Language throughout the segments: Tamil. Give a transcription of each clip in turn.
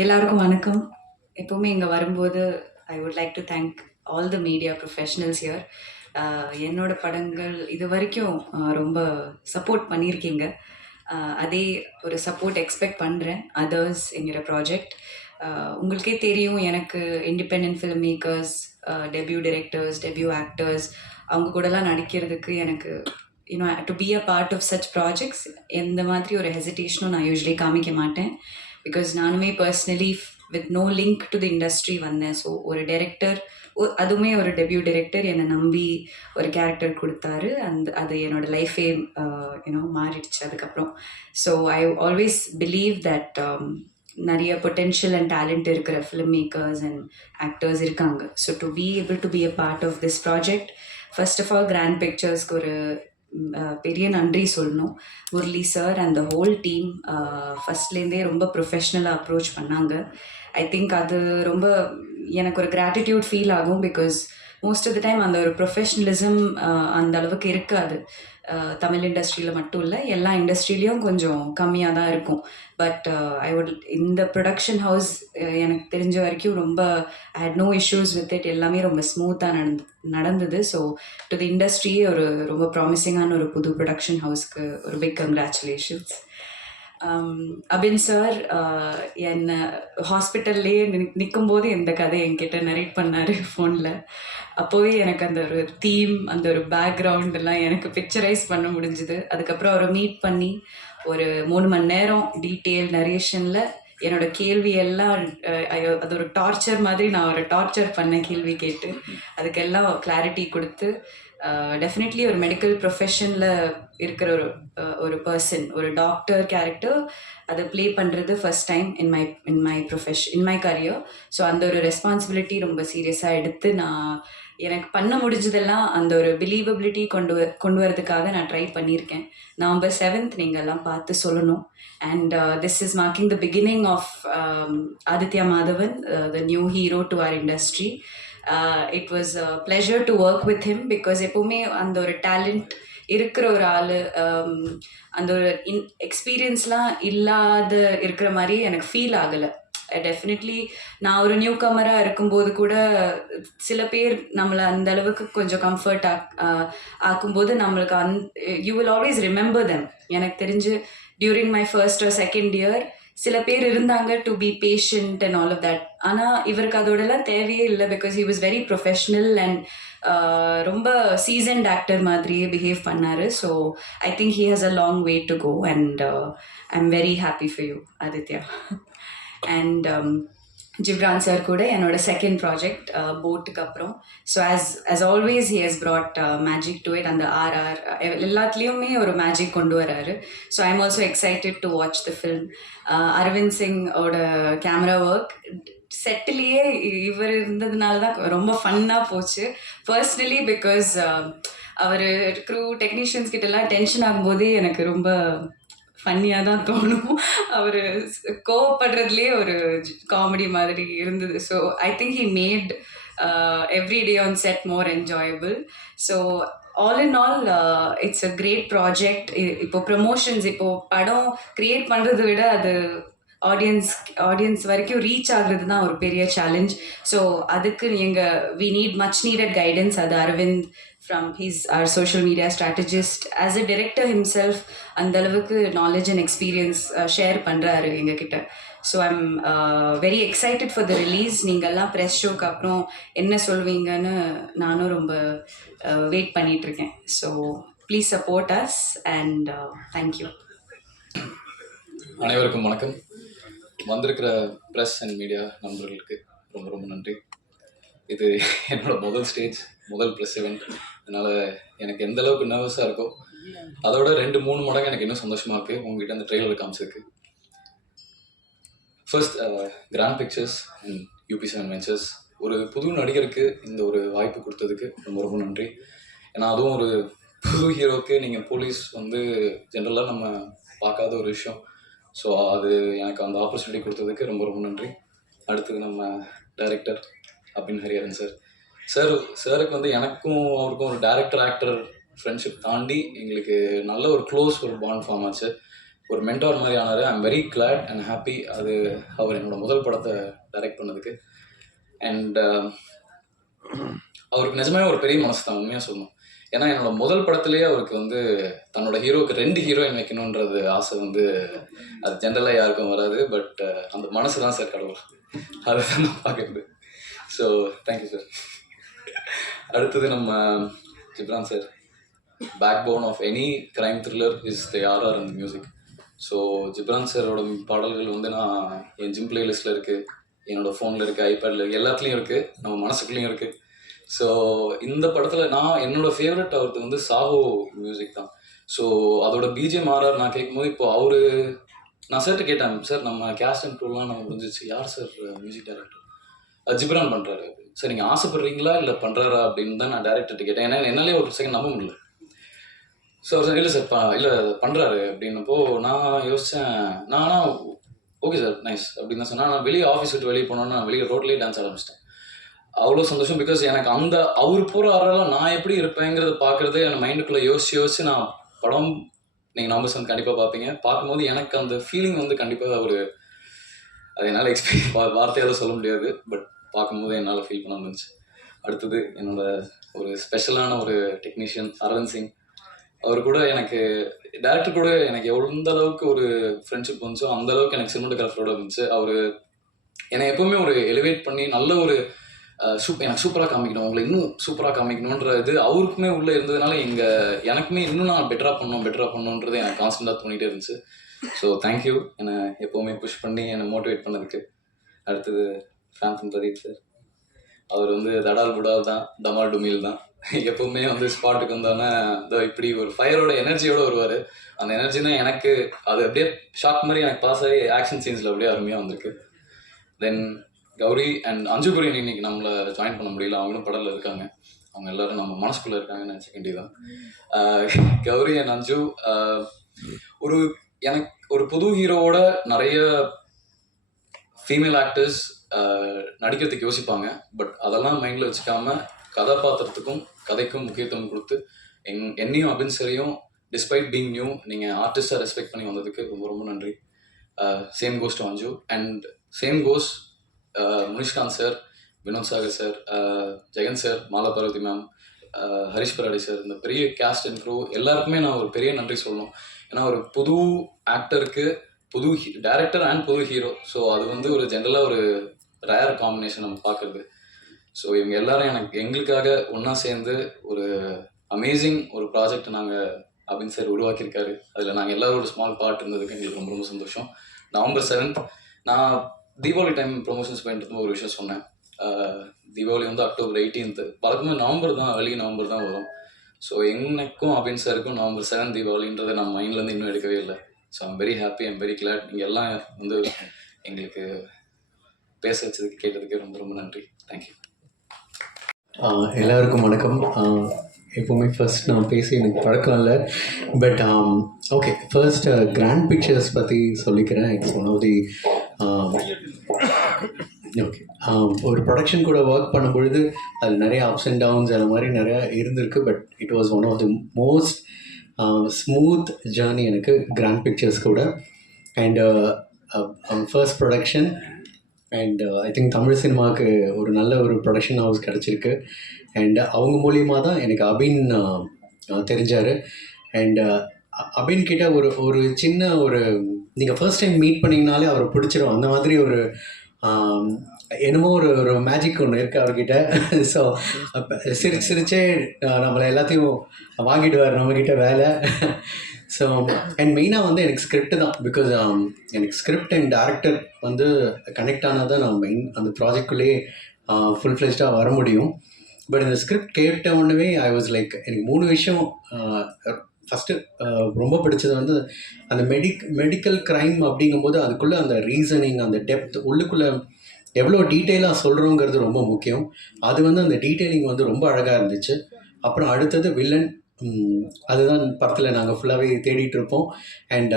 எல்லாருக்கும் வணக்கம். எப்பவுமே இங்க வரும்போது I would like to thank all the media professionals here. என்னோட படங்கள் இதுவரைக்கும் ரொம்ப சப்போர்ட் பண்ணியிருக்கீங்க. அதே ஒரு சப்போர்ட் எக்ஸ்பெக்ட் பண்ணுறேன் அதர்ஸ் என்கிற ப்ராஜெக்ட். உங்களுக்கே தெரியும் எனக்கு independent film makers, debut directors, debut actors அவங்க கூடலாம் நடிக்கிறதுக்கு எனக்கு to be a part of such projects எந்த மாதிரி ஒரு ஹெசிடேஷனும் நான் யூஸ்வலி காமிக்க மாட்டேன். பிகாஸ் நானுமே personally with no link to the industry வந்தேன். ஸோ ஒரு டைரக்டர், அதுவுமே ஒரு டெபியூ டைரக்டர் என்னை நம்பி ஒரு கேரக்டர் கொடுத்தாரு. அது என்னோட லைஃபே மாறிடுச்சு அதுக்கப்புறம். So I always believe that நிறைய பொட்டென்ஷியல் அண்ட் டேலண்ட் இருக்கிற ஃபிலிம் மேக்கர்ஸ் அண்ட் ஆக்டர்ஸ் இருக்காங்க. So to be able to be a part of this project, first of all grand பிக்சர்ஸ்க்கு ஒரு பெரிய நன்றி சொல்லணும். Murali sir and the whole team ஃபஸ்ட்லேருந்தே ரொம்ப ப்ரொஃபஷ்னலாக அப்ரோச் பண்ணாங்க. ஐ திங்க் அது ரொம்ப எனக்கு ஒரு கிராட்டிடியூட் ஃபீல் ஆகும். Because most of the time அந்த ஒரு ப்ரொஃபஷ்னலிசம் அந்த அளவுக்கு இருக்காது. தமிழ் இண்டஸ்ட்ரியில் மட்டும் இல்லை, எல்லா இண்டஸ்ட்ரியிலையும் கொஞ்சம் கம்மியாக தான் இருக்கும். பட் இந்த ப்ரொடக்ஷன் ஹவுஸ் எனக்கு தெரிஞ்ச வரைக்கும் ரொம்ப I had no issues with it. எல்லாமே ரொம்ப ஸ்மூத்தாக நடந்தது. ஸோ டு தி இண்டஸ்ட்ரியே ஒரு ரொம்ப ப்ராமிசிங்கான ஒரு புது ப்ரொடக்ஷன் ஹவுஸ்க்கு ஒரு பிக் கங்க்ராச்சுலேஷன்ஸ். அபின் சார் என்னை ஹாஸ்பிட்டல்லையே நிற்கும்போது இந்த கதை என்கிட்ட நரேட் பண்ணார் ஃபோனில். அப்போவே எனக்கு அந்த ஒரு தீம், அந்த ஒரு பேக்ரவுண்ட் எல்லாம் எனக்கு பிக்சரைஸ் பண்ண முடிஞ்சுது. அதுக்கப்புறம் அவரை மீட் பண்ணி ஒரு 3 மணி நேரம் டீட்டெயில் நரேஷனில் என்னோட கேள்வி எல்லாம் அது ஒரு டார்ச்சர் மாதிரி நான் ஒரு டார்ச்சர் பண்ண கேள்வி கேட்டு அதுக்கெல்லாம் கிளாரிட்டி கொடுத்து, டெஃபினெட்லி ஒரு மெடிக்கல் ப்ரொஃபஷனில் இருக்கிற ஒரு பர்சன், ஒரு டாக்டர் கேரக்டர் அதை ப்ளே பண்ணுறது first time in my career. So அந்த ஒரு ரெஸ்பான்சிபிலிட்டி ரொம்ப சீரியஸாக எடுத்து நான் எனக்கு பண்ண முடிஞ்சதெல்லாம் அந்த ஒரு பிலீவபிலிட்டி கொண்டு வரதுக்காக நான் ட்ரை பண்ணியிருக்கேன். November 7th நீங்கள் எல்லாம் பார்த்து சொல்லணும். And this is marking the beginning of Aditya Madhavan, the new hero to our industry. It was a pleasure to work with him. Because எப்போவுமே அந்த ஒரு டேலண்ட் இருக்கிற ஒரு ஆள், அந்த ஒரு எக்ஸ்பீரியன்ஸ்லாம் இல்லாத இருக்கிற மாதிரி எனக்கு ஃபீல் ஆகலை. டெஃபினெட்லி நான் ஒரு நியூ கமராக இருக்கும்போது கூட சில பேர் நம்மளை அந்த அளவுக்கு கொஞ்சம் கம்ஃபர்ட் ஆக்கும்போது நம்மளுக்கு you will always remember them. எனக்கு தெரிஞ்சு during my first or second year சில பேர் இருந்தாங்க to be patient and all of that. ஆனால் இவருக்கு அதோடலாம் தேவையே இல்லை. Because he was very professional and ரொம்ப சீசன்ட் ஆக்டர் மாதிரியே பிஹேவ் பண்ணார். So I think he has a long way to go and I am very happy for you Aditya. And Ghibran sir கூட என்னோட செகண்ட் ப்ராஜெக்ட் போட்டுக்கு அப்புறம். So as always he has brought magic to it. அந்த ஆர்ஆர் எல்லாத்துலேயுமே ஒரு மேஜிக் கொண்டு வராரு. So I am also excited to watch the film. Arvind சிங்கோட கேமரா ஒர்க் செட்டிலேயே இவர் இருந்ததுனால தான் ரொம்ப ஃபன்னாக போச்சு பர்சனலி. பிகாஸ் அவர் க்ரூ டெக்னீஷியன்ஸ் கிட்டலாம் டென்ஷன் ஆகும்போதே எனக்கு ரொம்ப ஃபன்னியாக தான் தோணும். அவர் கோவப்படுறதுலேயே ஒரு காமெடி மாதிரி இருந்தது. So I think he made every day on set more enjoyable. So all in all it's a great project. இப்போ ப்ரமோஷன்ஸ், இப்போது படம் க்ரியேட் பண்ணுறதை விட அது ஆடியன்ஸ் வரைக்கும் ரீச் ஆகுறது தான் ஒரு பெரிய சேலஞ்ச். ஸோ அதுக்கு we need much needed guidance. அது Aravind from our social media strategist, as a director himself அந்த அளவுக்கு knowledge and experience ஷேர் பண்ணுறாரு எங்ககிட்ட. So I'm very excited for the release. நீங்கள்லாம் ப்ரெஸ் ஷோக்கு அப்புறம் என்ன சொல்வீங்கன்னு நானும் ரொம்ப வெயிட் பண்ணிகிட்ருக்கேன். So please support us and thank you. அனைவருக்கும் வணக்கம். வந்திருக்கிற ப்ரெஸ் அண்ட் மீடியா நண்பர்களுக்கு ரொம்ப ரொம்ப நன்றி. இது என்னோட முதல் ப்ரெஸ் இவெண்ட். அதனால் எனக்கு எந்த அளவுக்கு நர்வஸாக இருக்கோ அதோட 2-3 மடங்கு எனக்கு இன்னும் சந்தோஷமாக இருக்குது உங்ககிட்ட அந்த ட்ரெய்லர் காமிச்சிருக்கு. First grand pictures and UP7 ventures ஒரு புது நடிகருக்கு இந்த ஒரு வாய்ப்பு கொடுத்ததுக்கு ரொம்ப ரொம்ப நன்றி. ஏன்னா அதுவும் ஒரு புது ஹீரோக்கு நீங்கள் போலீஸ் ஜென்ரலாக நம்ம பார்க்காத ஒரு விஷயம். ஸோ அது எனக்கு அந்த ஆப்பர்ச்சுனிட்டி கொடுத்ததுக்கு ரொம்ப ரொம்ப நன்றி. அடுத்தது நம்ம டைரக்டர் அபின் ஹரிஹரன் சாருக்கு எனக்கும் அவருக்கும் ஒரு டைரக்டர் ஆக்டர் ஃப்ரெண்ட்ஷிப் தாண்டி எங்களுக்கு நல்ல ஒரு க்ளோஸ் ஒரு பாண்ட் ஃபார்ம் ஆச்சு. ஒரு மென்டார் மாதிரி ஆனார். ஐ am very glad and happy அது அவர் என்னோட முதல் படத்தை டைரக்ட் பண்ணதுக்கு. அண்ட் அவருக்கு நிஜமே ஒரு பெரிய மனசு தான், உண்மையாக சொல்லணும். ஏன்னா என்னோட முதல் படத்துலேயே அவருக்கு வந்து தன்னோட ஹீரோவுக்கு 2 ஹீரோயின் வைக்கணுன்றது ஆசை வந்து அது ஜென்ரலாக யாருக்கும் வராது. பட் அந்த மனசு தான் சார் கடவுள், அதை தான் நான் பார்க்குறது. So thank you sir. அடுத்தது நம்ம Ghibran sir. Backbone of any crime thriller is the RR அந்த மியூசிக். ஸோ ஜிப்ரான் சாரோட பாடல்கள் வந்து நான் என் ஜிம் பிளேலிஸ்ட்டில் இருக்குது, என்னோடய ஃபோனில் இருக்குது, ஐபேடில் இருக்குது, எல்லாத்துலேயும் இருக்குது, நம்ம மனசுக்குள்ளேயும் இருக்குது. ஸோ இந்த படத்தில் நான் என்னோடய ஃபேவரட் அவருக்கு வந்து சாஹோ மியூசிக் தான். ஸோ அதோட பிஜிஎம் ஆர்ஆர் நான் கேட்கும்போது இப்போ நான் சார்கிட்ட கேட்டேன், சார் நம்ம கேஸ்ட் அண்ட் டூலாம் நம்ம முடிஞ்சிச்சு, யார் சார் மியூசிக் டைரக்டர்? ஜிப்ரான் பண்ணுறாரு. சார் நீங்கள் ஆசைப்படுறீங்களா இல்லை பண்ணுறாரா அப்படின்னு தான் நான் டேரக்டர்கிட்ட கேட்டேன். ஏன்னா என்னாலே ஒரு செகண்ட் நம்ப முடியல. ஸோ சார் இல்லை சார் இல்லை பண்ணுறாரு அப்படின்னப்போ நான் யோசித்தேன். நானா ஓகே சார் நைஸ் அப்படின்னு தான் சொன்னேன். நான் வெளியே ஆஃபீஸ் விட்டு வெளியே போனோன்னா நான் வெளியே ரோட்லேயே டான்ஸ் ஆரம்பிச்சிட்டேன். அவ்வளோ சந்தோஷம். பிகாஸ் எனக்கு அந்த அவர் போகிற ஆறெல்லாம் நான் எப்படி இருப்பேங்கிறத பார்க்குறது என் மைண்டுக்குள்ளே யோசிச்சு நான் படம் நீங்கள் நம்பர்ஸ் வந்து கண்டிப்பாக பார்ப்பீங்க. பார்க்கும்போது எனக்கு அந்த ஃபீலிங் வந்து கண்டிப்பாக அது என்னால் வார்த்தையால் சொல்ல முடியாது. பட் பார்க்கும்போது என்னால் ஃபீல் பண்ண முடிஞ்சு. அடுத்தது என்னோட ஒரு ஸ்பெஷலான ஒரு டெக்னீஷியன் அரவிந்த் சிங். அவர் கூட எனக்கு டேரக்டர் கூட எனக்கு எந்த அளவுக்கு ஒரு ஃப்ரெண்ட்ஷிப் வந்துச்சோ அந்த அளவுக்கு எனக்கு சினிமாட்டோகிராஃபரோட இருந்துச்சு. அவர் என்னை எப்போவுமே ஒரு எலிவேட் பண்ணி நல்ல ஒரு எனக்கு சூப்பராக காமிக்கணும், உங்களை இன்னும் சூப்பராக காமிக்கணுன்ற இது அவருக்குமே உள்ளே இருந்ததுனால எனக்குமே இன்னும் நான் பெட்டராக பண்ணணுன்றது எனக்கு கான்ஸ்டண்ட்டாக தோணிகிட்டே இருந்துச்சு. ஸோ தேங்க்யூ என்னை எப்போவுமே புஷ் பண்ணி என்னை மோட்டிவேட் பண்ணதுக்கு. அடுத்தது ஃபேந்தம் பிரதீப் சார். அவர் வந்து தடால் புடால் தான், டமால் டுமில் தான். எப்போவுமே வந்து ஸ்பாட்டுக்கு வந்தோன்னே இப்படி ஒரு ஃபயரோட எனர்ஜியோடு வருவார். அந்த எனர்ஜி தான் எனக்கு அது அப்படியே ஷாக் மாதிரி எனக்கு பாஸ் ஆகி ஆக்ஷன் சீன்ஸில் அப்படியே அருமையாக வந்திருக்கு. தென் கௌரி அண்ட் அஞ்சு குரியன் இன்னைக்கு நம்மளை ஜாயின் பண்ண முடியல, அவங்களும் படத்தில் இருக்காங்க. அவங்க எல்லாரும் நம்ம மனசுக்குள்ளே இருக்காங்கன்னு நினச்ச வேண்டியதான். கௌரி அண்ட் அஞ்சு எனக்கு ஒரு புது ஹீரோவோட நிறைய ஃபீமேல் ஆக்டர்ஸ் நடிக்கிறதுக்கு யோசிப்பாங்க. பட் அதெல்லாம் மைண்டில் வச்சுக்காம கதாபாத்திரத்துக்கும் கதைக்கும் முக்கியத்துவம் கொடுத்து என்னையும் அபின் சரியும் டிஸ்பைட் பீங் நியூ நீங்கள் ஆர்டிஸ்டாக ரெஸ்பெக்ட் பண்ணி வந்ததுக்கு ரொம்ப ரொம்ப நன்றி. Same goes to Anju and same goes Munishkanth sir, Vinoth Sagar sir, Jagan sir, Mala Parvathy ma'am, Harish Peradi sir, இந்த பெரிய கேஸ்ட் அண்ட் க்ரூ எல்லாருக்குமே நான் ஒரு பெரிய நன்றி சொல்லணும். ஏன்னா ஒரு புது ஆக்டருக்கு புது டைரக்டர் அண்ட் புது ஹீரோ. ஸோ அது வந்து ஒரு ஜென்ரலாக ஒரு ரேர் காம்பினேஷன் நம்ம பார்க்குறது. ஸோ இவங்க எல்லாரும் எங்களுக்காக ஒன்றா சேர்ந்து ஒரு அமேசிங் ஒரு ப்ராஜெக்ட் அபின் சார் உருவாக்கியிருக்காரு. அதில் நாங்கள் எல்லோரும் ஒரு ஸ்மால் பார்ட் இருந்ததுக்கு எங்களுக்கு ரொம்ப ரொம்ப சந்தோஷம். November 7th நான் தீபாவளி டைம் ப்ரொமோஷன்ஸ் பண்ணிட்டு ஒரு விஷயம் சொன்னேன். தீபாவளி வந்து October 18th, வழக்கமாக நவம்பர் தான், early November தான் வரும். ஸோ எனக்கும் அபின் சாருக்கும் November 7th தீபாவளின்றதை நம்ம மைண்ட்லேருந்து இன்னும் எடுக்கவே இல்லை. So I'm very happy, I'm very glad. நீங்கள் எல்லாம் வந்து எங்களுக்கு பேச வச்சதுக்கு கேட்டதுக்கு ரொம்ப ரொம்ப நன்றி. தேங்க்யூ. எல்லாருக்கும் வணக்கம். எப்போவுமே ஃபர்ஸ்ட் நான் பேசி எனக்கு பழக்கம் இல்லை. But okay, first grand Pictures பற்றி சொல்லிக்கிறேன். It's one of the okay, ஒரு ப்ரொடக்ஷன் கூட ஒர்க் பண்ணும்பொழுது அது நிறைய அப்ஸ் அண்ட் டவுன்ஸ் அந்த மாதிரி நிறையா இருந்திருக்கு. But it was one of the most smooth journey எனக்கு கிராண்ட் பிக்சர்ஸ் கூட. And first production and I think Tamil சினிமாவுக்கு ஒரு நல்ல ஒரு ப்ரொடக்ஷன் ஹவுஸ் கிடச்சிருக்கு. அண்ட் அவங்க மூலியமாக தான் எனக்கு அபின் தெரிஞ்சார். அண்ட் அபின் கிட்ட ஒரு சின்ன நீங்கள் ஃபர்ஸ்ட் டைம் மீட் பண்ணிங்கனாலே அவரை பிடிச்சிரும். அந்த மாதிரி என்னமோ ஒரு மேஜிக் ஒன்று இருக்குது அவர்கிட்ட. ஸோ சிரிச்சே நம்மளை எல்லாத்தையும் வாங்கிடுவார் நம்மக்கிட்ட வேலை. ஸோ அண்ட் மெயினாக வந்து எனக்கு ஸ்கிரிப்ட் தான். பிகாஸ் எனக்கு ஸ்கிரிப்ட் அண்ட் டேரக்டர் வந்து கனெக்ட் ஆனால் தான் நான் மெயின் அந்த ப்ராஜெக்ட்குள்ளேயே ஃபுல் ஃப்ளெஷ்டாக வர முடியும். பட் இந்த ஸ்கிரிப்ட் கேட்ட உடனே ஐ வாஸ் லைக், எனக்கு 3 விஷயம். ஃபஸ்ட்டு ரொம்ப பிடிச்சது வந்து அந்த மெடிக்கல் க்ரைம் அப்படிங்கும்போது அதுக்குள்ளே அந்த ரீசனிங், அந்த டெப்த், உள்ளுக்குள்ளே எவ்வளோ டீட்டெயிலாக சொல்கிறோங்கிறது ரொம்ப முக்கியம். அது வந்து அந்த டீட்டெயிலிங் வந்து ரொம்ப அழகாக இருந்துச்சு. அப்புறம் அடுத்தது வில்லன். அதுதான் படத்தில் நாங்கள் ஃபுல்லாகவே தேடிட்டு இருப்போம். அண்ட்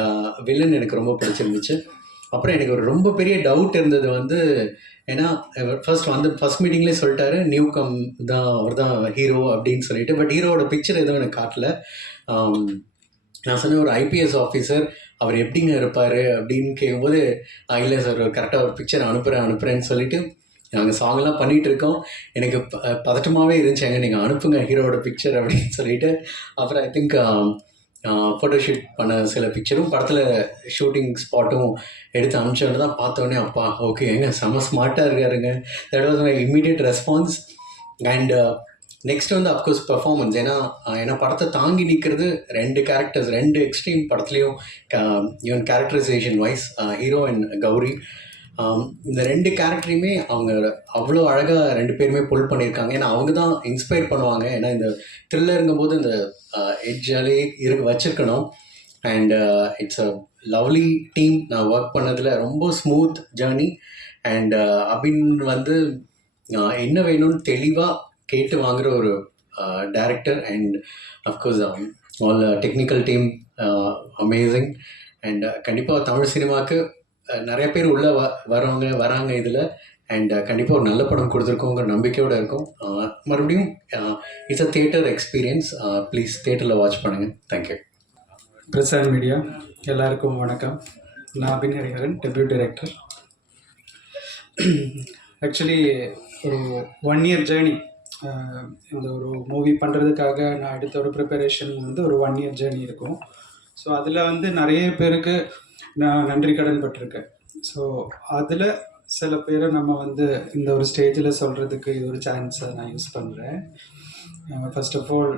வில்லன் எனக்கு ரொம்ப பிடிச்சிருந்துச்சு. அப்புறம் எனக்கு ஒரு ரொம்ப பெரிய டவுட் இருந்தது வந்து, ஏன்னா ஃபர்ஸ்ட் மீட்டிங்லேயே சொல்லிட்டாரு நியூ கம் தான், அவர் தான் ஹீரோ அப்படின்னு சொல்லிட்டு. பட் ஹீரோவோட பிக்சர் எதுவும் எனக்கு காட்டல. நான் சொன்ன ஒரு ஐபிஎஸ் ஆஃபீஸர், அவர் எப்படிங்க இருப்பார் அப்படின்னு கேட்கும்போது இல்லை சார் கரெக்டாக ஒரு பிக்சர் அனுப்புகிறேன்னு சொல்லிட்டு நாங்கள் சாங்லாம் பண்ணிகிட்டு இருக்கோம். எனக்கு பதட்டமாகவே இருந்துச்சாங்க, நீங்கள் அனுப்புங்க ஹீரோவோட பிக்சர் அப்படின்னு சொல்லிட்டு. அப்புறம் ஐ திங்க் ஃபோட்டோஷூட் பண்ண சில பிக்சரும் படத்தில் ஷூட்டிங் ஸ்பாட்டும் எடுத்து அனுப்பிச்சோன்னு தான் பார்த்தோன்னே அப்பா ஓகே எங்க செம்ம ஸ்மார்ட்டாக இருக்காருங்க. That was my immediate response. And next வந்து அஃப்கோர்ஸ் பெர்ஃபார்மன்ஸ். ஏன்னா படத்தை தாங்கி நிற்கிறது 2 கேரக்டர்ஸ், 2 எக்ஸ்ட்ரீம் படத்துலேயும். Even characterisation wise hero and Gowri, இந்த 2 கேரக்டரையுமே அவங்க அவ்வளோ அழகாக 2 பேருமே புல் பண்ணியிருக்காங்க. ஏன்னா அவங்க தான் இன்ஸ்பயர் பண்ணுவாங்க. ஏன்னா இந்த த்ரில்லருங்கும் போது இந்த எட்ஜாலே வச்சுருக்கணும். And it's a lovely team. நான் ஒர்க் பண்ணதில் ரொம்ப ஸ்மூத் ஜேர்னி. அண்ட் அப்படின்னு வந்து என்ன வேணும்னு தெளிவாக கேட்டு வாங்குகிற ஒரு director. And of course all technical team amazing. And கண்டிப்பாக தமிழ் சினிமாவுக்கு நிறைய பேர் உள்ளே வராங்க இதில். அண்ட் கண்டிப்பாக ஒரு நல்ல படம் கொடுத்துருக்கோங்கிற நம்பிக்கையோடு இருக்கும். மறுபடியும் it's a theatre experience. Please தியேட்டரில் வாட்ச் பண்ணுங்கள். தேங்க்யூ. பிரசாத் மீடியா எல்லாருக்கும் வணக்கம். நான் அபின் ஹரிஹரன், டெபியூட் டைரக்டர். ஆக்சுவலி ஒரு 1 year ஜேர்னி. இந்த ஒரு மூவி பண்ணுறதுக்காக நான் எடுத்த ஒரு ப்ரிப்பரேஷன் வந்து ஒரு 1 year ஜேர்னி இருக்கும். ஸோ அதில் வந்து நிறைய பேருக்கு நான் நன்றி கடன் பட்டிருக்கேன். ஸோ அதில் சில பேரை நம்ம வந்து இந்த ஒரு ஸ்டேஜில் சொல்கிறதுக்கு இது ஒரு சான்ஸை நான் யூஸ் பண்ணுறேன். First of all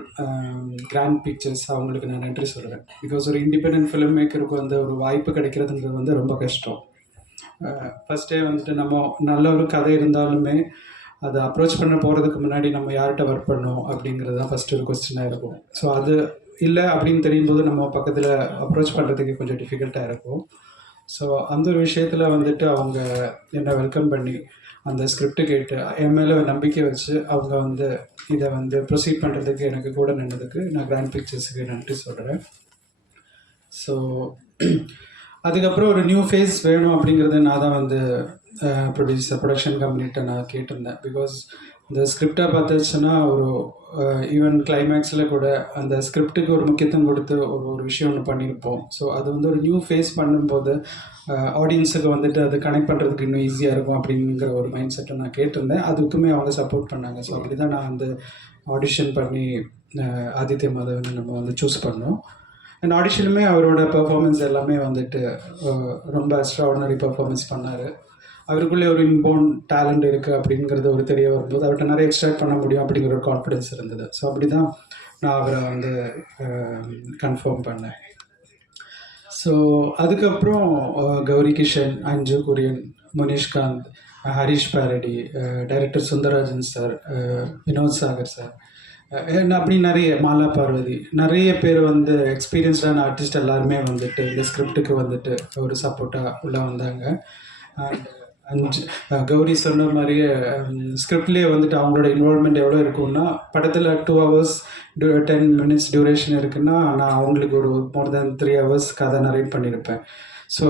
Grand Pictures, அவங்களுக்கு நான் நன்றி சொல்கிறேன். பிகாஸ் ஒரு இண்டிபெண்டன்ட் ஃபிலிம் மேக்கருக்கு வந்து ஒரு வாய்ப்பு கிடைக்கிறதுன்றது வந்து ரொம்ப கஷ்டம். ஃபஸ்ட்டே வந்துட்டு நம்ம நல்ல ஒரு கதை இருந்தாலுமே அதை அப்ரோச் பண்ண போகிறதுக்கு முன்னாடி நம்ம யார்கிட்ட ஒர்க் பண்ணோம் அப்படிங்கிறது தான் ஃபஸ்ட்டு ஒரு கொஸ்டினாக இருக்கும். ஸோ அது இல்லை அப்படின்னு தெரியும் போது நம்ம பக்கத்தில் அப்ரோச் பண்ணுறதுக்கு கொஞ்சம் டிஃபிகல்ட்டாக இருக்கும். ஸோ அந்த ஒரு விஷயத்தில் வந்துட்டு அவங்க என்னை வெல்கம் பண்ணி அந்த ஸ்கிரிப்ட் கேட்டு என் மேலே நம்பிக்கை வச்சு அவங்க வந்து இதை வந்து ப்ரொசீட் பண்ணுறதுக்கு எனக்கு கூட நின்றதுக்கு நான் கிராண்ட் பிக்சர்ஸுக்கு நன்றி சொல்கிறேன். ஸோ அதுக்கப்புறம் ஒரு நியூ ஃபேஸ் வேணும் அப்படிங்கிறத நான் தான் வந்து ப்ரொடக்ஷன் கம்பெனிகிட்ட நான் கேட்டிருந்தேன். பிகாஸ் இந்த ஸ்கிரிப்டை பார்த்துச்சுன்னா ஒரு ஈவன் கிளைமேக்ஸில் கூட அந்த ஸ்கிரிப்டுக்கு ஒரு முக்கியத்துவம் கொடுத்து ஒரு விஷயம் ஒன்று பண்ணியிருப்போம். ஸோ அது வந்து ஒரு நியூ ஃபேஸ் பண்ணும்போது ஆடியன்ஸுக்கு வந்துட்டு அது கனெக்ட் பண்ணுறதுக்கு இன்னும் ஈஸியாக இருக்கும் அப்படிங்கிற ஒரு மைண்ட் செட்டை நான் கேட்டிருந்தேன். அதுக்குமே அவங்க சப்போர்ட் பண்ணாங்க. ஸோ அப்படி தான் நான் வந்து ஆடிஷன் பண்ணி ஆதித்ய மாதவனை நம்ம வந்து சூஸ் பண்ணோம். அண்ட் ஆடிஷனுமே அவரோட பெர்ஃபார்மன்ஸ் எல்லாமே வந்துட்டு ரொம்ப எக்ஸ்ட்ராஆர்டினரி பெர்ஃபார்மன்ஸ் பண்ணார். அவருக்குள்ளே ஒரு இன்போன் டேலண்ட் இருக்குது அப்படிங்கிறது ஒரு தெரிய வரும்போது அவர்கிட்ட நிறைய எக்ஸ்ட்ராக்ட் பண்ண முடியும் அப்படிங்கிற ஒரு கான்ஃபிடென்ஸ் இருந்தது. ஸோ அப்படி தான் நான் அவரை வந்து கன்ஃபார்ம் பண்ணேன். ஸோ அதுக்கப்புறம் கௌரி கிஷன், அஞ்சு Kurien, Munishkanth, Harish Peradi, director Sundararajan sir, Vinoth Sagar sir, அப்படி நிறைய மாலா பார்வதி, நிறைய பேர் வந்து எக்ஸ்பீரியன்ஸ்டான ஆர்டிஸ்ட் எல்லாருமே வந்துட்டு இந்த ஸ்கிரிப்டுக்கு வந்துட்டு ஒரு சப்போர்ட்டாக உள்ளே வந்தாங்க. அண்ட் கௌரி சொன்ன மாதிரியே ஸ்கிரிப்ட்லேயே வந்துட்டு அவங்களோட இன்வால்மெண்ட் எவ்வளோ இருக்குன்னா, படத்தில் 2 hours 10 minutes டியூரேஷன் இருக்குன்னா நான் அவங்களுக்கு ஒரு மோர் தென் 3 hours கதை நரேட் பண்ணியிருப்பேன். ஸோ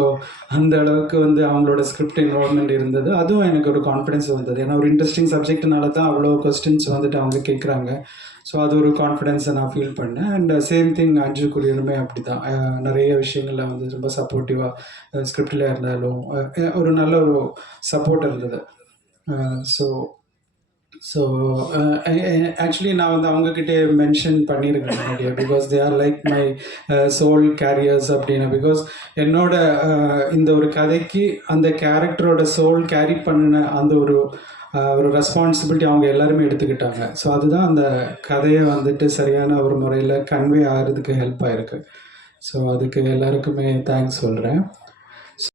அந்த அளவுக்கு வந்து அவங்களோட ஸ்கிரிப்ட் இன்வால்மெண்ட் இருந்தது. அதுவும் எனக்கு ஒரு கான்ஃபிடென்ஸ் வந்தது. ஏன்னா ஒரு இன்ட்ரெஸ்டிங் சப்ஜெக்ட்னால தான் அவ்வளோ கொஸ்டின்ஸ் வந்துட்டு அவங்க கேட்குறாங்க. ஸோ அது ஒரு கான்ஃபிடென்ஸை நான் ஃபீல் பண்ணேன். அண்ட் சேம் திங் அஞ்சு குரியனுமே அப்படி தான் நிறைய விஷயங்களில் வந்து ரொம்ப சப்போர்ட்டிவாக ஸ்கிரிப்டில் இருந்தாலும் ஒரு நல்ல ஒரு சப்போர்ட் இருந்தது. ஸோ ஆக்சுவலி நான் வந்து அவங்கக்கிட்டே மென்ஷன் பண்ணியிருக்கேன் முன்னாடியே. Because they are like my soul carriers அப்படின்னு. பிகாஸ் என்னோட இந்த ஒரு கதைக்கு அந்த கேரக்டரோட சோல் கேரி பண்ணின அந்த ஒரு ரெஸ்பான்சிபிலிட்டி அவங்க எல்லாருமே எடுத்துக்கிட்டாங்க. ஸோ அதுதான் அந்த கதையை வந்துட்டு சரியான ஒரு முறையில் கன்வே ஆகிறதுக்கு ஹெல்ப் ஆகிருக்கு. ஸோ அதுக்கு எல்லாருக்குமே தேங்க்ஸ் சொல்கிறேன்.